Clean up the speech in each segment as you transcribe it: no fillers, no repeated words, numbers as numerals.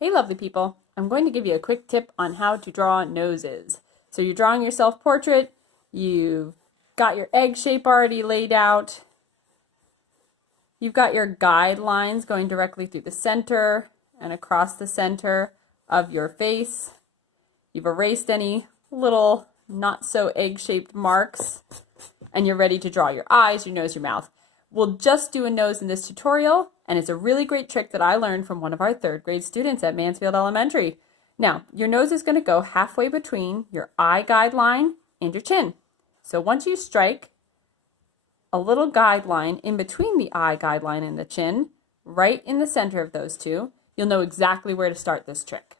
Hey lovely people, I'm going to give you a quick tip on how to draw noses. So you're drawing your self-portrait, you've got your egg shape already laid out, you've got your guidelines going directly through the center and across the center of your face. You've erased any little not so egg-shaped marks and you're ready to draw your eyes, your nose, your mouth. We'll just do a nose in this tutorial, and it's a really great trick that I learned from one of our third grade students at Mansfield Elementary. Now, your nose is going to go halfway between your eye guideline and your chin. So once you strike a little guideline in between the eye guideline and the chin, right in the center of those two, you'll know exactly where to start this trick.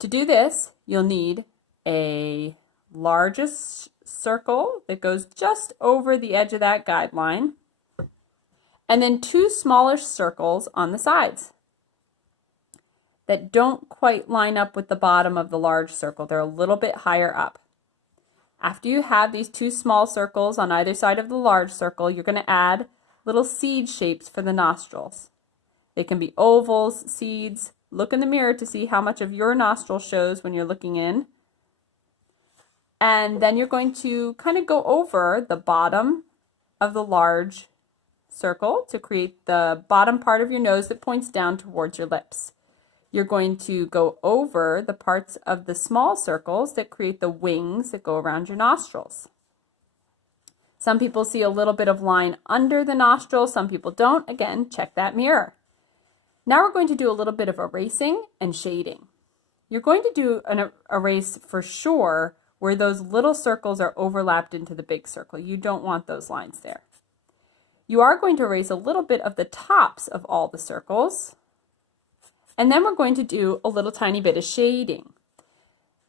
To do this, you'll need a largest circle that goes just over the edge of that guideline, and then two smaller circles on the sides that don't quite line up with the bottom of the large circle. They're a little bit higher up. After you have these two small circles on either side of the large circle, you're going to add little seed shapes for the nostrils. They can be ovals, seeds. Look in the mirror to see how much of your nostril shows when you're looking in. And then you're going to kind of go over the bottom of the large circle to create the bottom part of your nose that points down towards your lips. You're going to go over the parts of the small circles that create the wings that go around your nostrils. Some people see a little bit of line under the nostril, some people don't. Again, check that mirror. Now we're going to do a little bit of erasing and shading. You're going to do an erase for sure where those little circles are overlapped into the big circle. You don't want those lines there. You are going to erase a little bit of the tops of all the circles. And then we're going to do a little tiny bit of shading.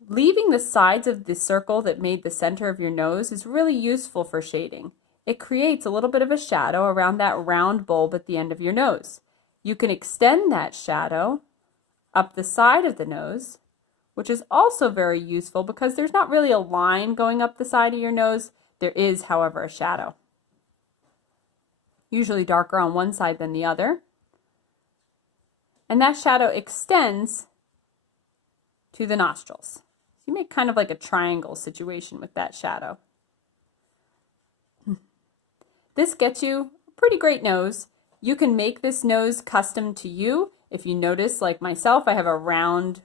Leaving the sides of the circle that made the center of your nose is really useful for shading. It creates a little bit of a shadow around that round bulb at the end of your nose. You can extend that shadow up the side of the nose, which is also very useful because there's not really a line going up the side of your nose. There is, however, a shadow. Usually darker on one side than the other. And that shadow extends to the nostrils. You make kind of like a triangle situation with that shadow. This gets you a pretty great nose. You can make this nose custom to you. If you notice, like myself, I have a round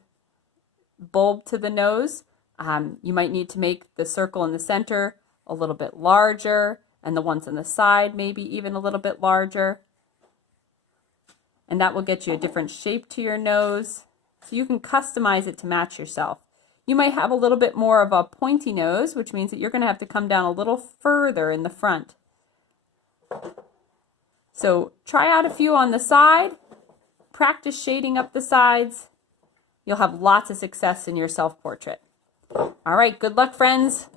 bulb to the nose. You might need to make the circle in the center a little bit larger, and the ones on the side maybe even a little bit larger. And that will get you a different shape to your nose. So you can customize it to match yourself. You might have a little bit more of a pointy nose, which means that you're going to have to come down a little further in the front. So try out a few on the side. Practice shading up the sides. You'll have lots of success in your self-portrait. All right, good luck, friends.